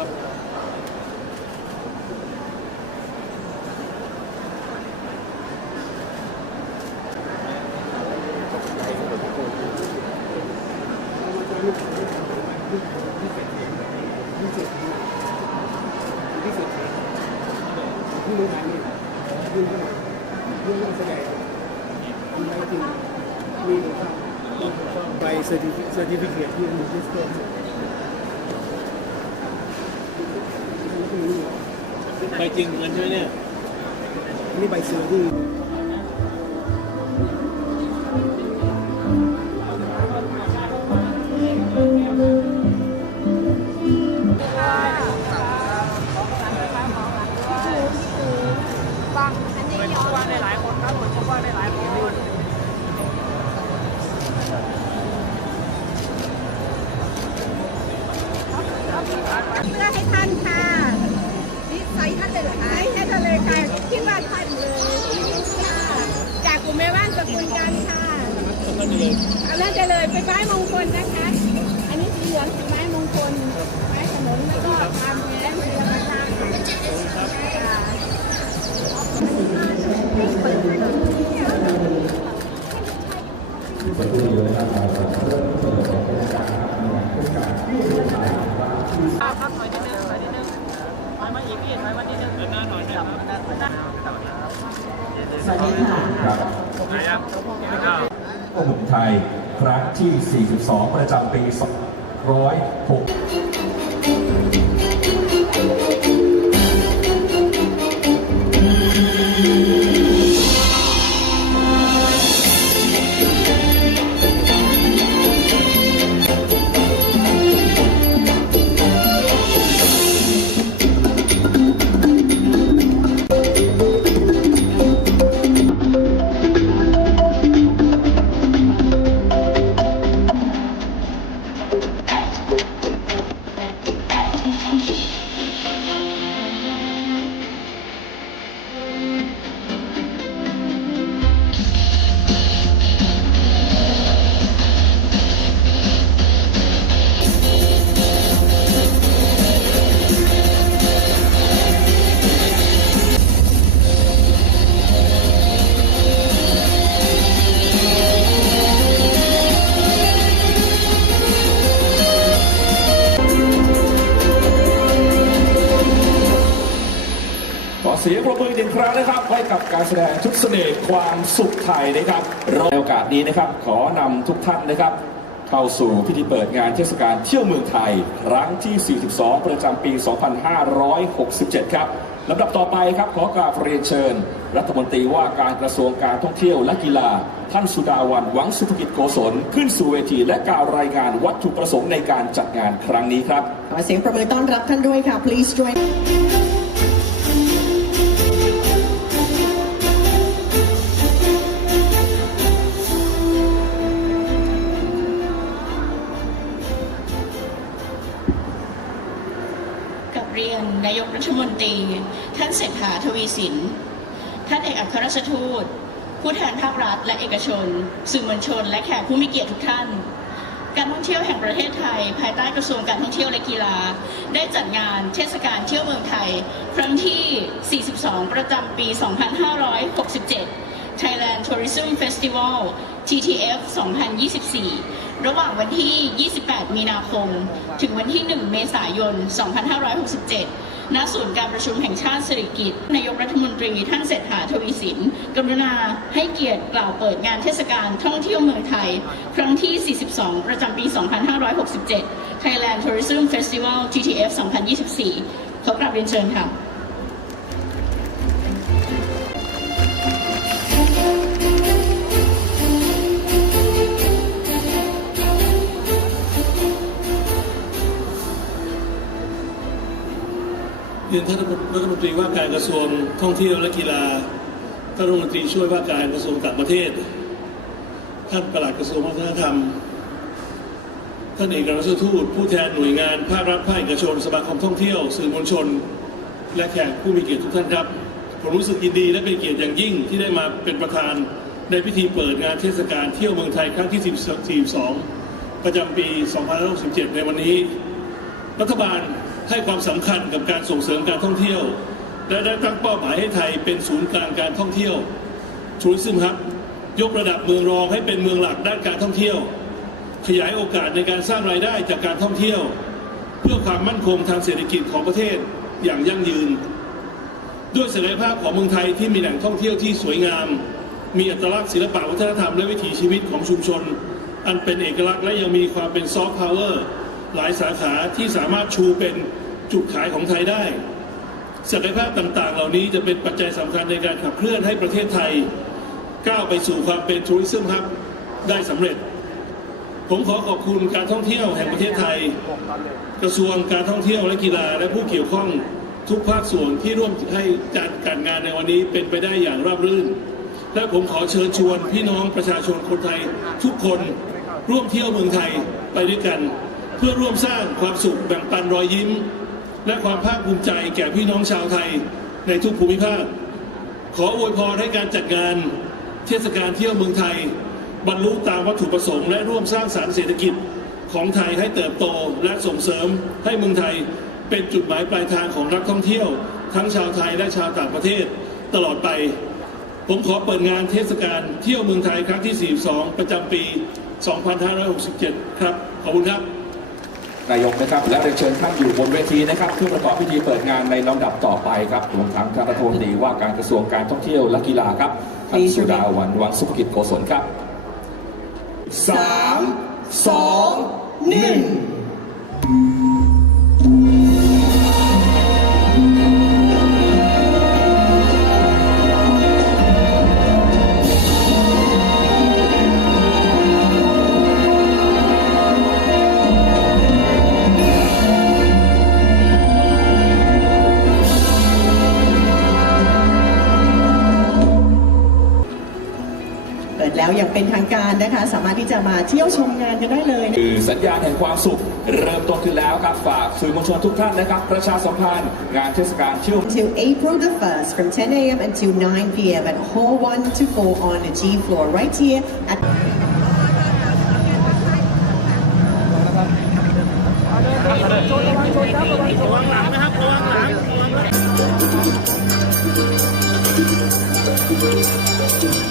ครับที่มือหายนี่ยืนเข้ามายืนเข้ามาแสดงทำไมจริงมีหรือเปล่าใบเซอร์ติฟิเคทที่มันดิสโก้แล้ วก็มีไปจริงเหมือนกันใช่ไหมเนี่ยนี่ใบเซอร์ที่ว่าได้หลายคนครับผมว่าได้หลายคนเพื่ สกุลกันค่ะเอาเริ่มจะเลยเป็นไม้มงคลนะคะ อันนี้สีเหลืองคือไม้มงคล ไม้ขนุนแล้วก็ทำแย้มเรือมาทางค่ะครับหน่อยนิดนึงหน่อยนิดนึงถ อยมาอีกพี่ถอยมานิดนึงเดินหน้าหน่อยนะครับสวัสดีค่ะครับไหนครับแล้วก็พวกผมไทยครั้งที่ 42 ประจำปี206 การแสดงชุดเสน่ห์ความสุขไทยนะครับในโอกาสนี้นะครับ ขอนำทุกท่านนะครับ เข้าสู่พิธีเปิดงานเทศกาลเที่ยวเมืองไทย ครั้งที่ 42 ประจำปี 2567 ครับลำดับต่อไปครับขอกราบเรียนเชิญ รัฐมนตรีว่าการกระทรวงการท่องเที่ยวและกีฬา ท่านสุดาวันหวังสุภกิจโกศลขึ้นสู่เวทีและกล่าวรายงานวัตถุประสงค์ในการจัดงานครั้งนี้ครับขอเสียงประมือต้อนรับท่านด้วยค่ะ please join นนายกรัฐมนตรี ท่านเศรษฐาทวีสิน ท่านเอกอัครราชทูต ผู้แทนภาครัฐและเอกชน สื่อมวลชน และแขกผู้มีเกียรติทุกท่าน การท่องเที่ยวแห่งประเทศไทย ภายใต้กระทรวงการท่องเที่ยวและกีฬา ได้จัดงานเทศกาลเที่ยวเมืองไทย ครั้งที่ 42 ประจำปี 2567 Thailand Tourism Festival TTF 2024 ระหว่างวันที่ 28 มีนาคม ถึงวันที่ 1 เมษายน 2567 ณ ศูนย์การประชุมแห่งชาติสิริกิติ์นายกรัฐมนตรีท่านเศรษฐาทวีสิน กรุณาให้เกียรติกล่าวเปิดงานเทศกาลท่องเที่ยวเมืองไทย ครั้งที่ 42 ประจำปี 2567 Thailand Tourism Festival TTF 2024 ขอกราบเรียนเชิญค่ะ เรียนท่านรัฐมนตรีว่าการกระทรวงท่องเที่ยวและกีฬาท่านรัฐมนตรีช่วยว่าการกระทรวงต่างประเทศ ท่านปลัดกระทรวงวัฒนธรรม ท่านเอกอัครราชทูตผู้แทนหน่วยงานภาครัฐภาคเอกชนสมาคมท่องเที่ยวสื่อมวลชน และแขกผู้มีเกียรติทุกท่านครับผมรู้สึกยินดีและเป็นเกียรติอย่างยิ่งที่ได้มาเป็นประธานในพิธีเปิดงานเทศกาลเที่ยวเมืองไทยครั้งที่ 42 ประจำปี 2567 ในวันนี้ รัฐบาล ให้ความสำคัญกับการส่งเสริมการท่องเที่ยว และได้ตั้งเป้าหมายให้ไทยเป็นศูนย์กลางการท่องเที่ยวทัวริซึมครับยกระดับเมืองรองให้เป็นเมืองหลักด้านการท่องเที่ยว ขยายโอกาสในการสร้างรายได้จากการท่องเที่ยว เพื่อความมั่นคงทางเศรษฐกิจของประเทศอย่างยั่งยืน ด้วยศักยภาพของเมืองไทยที่มีแหล่งท่องเที่ยวที่สวยงาม มีอัตลักษณ์ศิลปวัฒนธรรมและวิถีชีวิตของชุมชน อันเป็นเอกลักษณ์และยังมีความเป็นซอฟต์พาวเวอร์ หลายสาขาที่สามารถชูเป็นจุดขายของไทยได้ ศักยภาพต่างๆ เหล่านี้จะเป็นปัจจัยสำคัญในการขับเคลื่อนให้ประเทศไทย ก้าวไปสู่ความเป็นทัวริซึมฮับได้สำเร็จ ผมขอขอบคุณการท่องเที่ยวแห่งประเทศไทย กระทรวงการท่องเที่ยวและกีฬาและผู้เกี่ยวข้องทุกภาคส่วนที่ร่วมให้จัดการงานในวันนี้เป็นไปได้อย่างราบรื่น และผมขอเชิญชวนพี่น้องประชาชนคนไทยทุกคนร่วมเที่ยวเมืองไทยไปด้วยกัน เพื่อร่วมสร้างความสุขแบ่งปันรอยยิ้ม และความภาคภูมิใจแก่พี่น้องชาวไทยในทุกภูมิภาค ขออวยพรให้การจัดงานเทศกาลเที่ยวเมืองไทย บรรลุตามวัตถุประสงค์และร่วมสร้างสารรค์เศรษฐกิจของไทยให้เติบโตและส่งเสริมให้เมืองไทยเป็นจุดหมายปลายทางของนักท่องเที่ยว ทั้งชาวไทยและชาวต่างประเทศตลอดไป ผมขอเปิดงานเทศกาลเที่ยวเมืองไทยครั้งที่ 42 ประจำปี 2567 ครับ ขอบคุณครับ นายกนะครับ และเรียนเชิญท่านอยู่บนเวทีนะครับเพื่อประกอบพิธีเปิดงานในลำดับต่อไปครับรวมทั้งท่านรัฐมนตรีว่าการกระทรวงการท่องเที่ยวและกีฬาครับท่านสุดาวันวังสุภกิจโกศลครับสามสองหนึ่ง เป็นทางการนะคะ สามารถที่จะมาเที่ยวชมงานกันได้เลยนะคือสัญญาณแห่งความสุข เริ่มต้นขึ้นแล้วครับฝากสื่อมวลชนทุกท่านนะครับ ประชาสัมพันธ์งานเทศกาลเที่ยว Until April the 1st from 10 a.m. until 9 p.m. at Hall 1 to 4 on the G floor right here at ระวังหลังนะครับระวังหลังระวังหลัง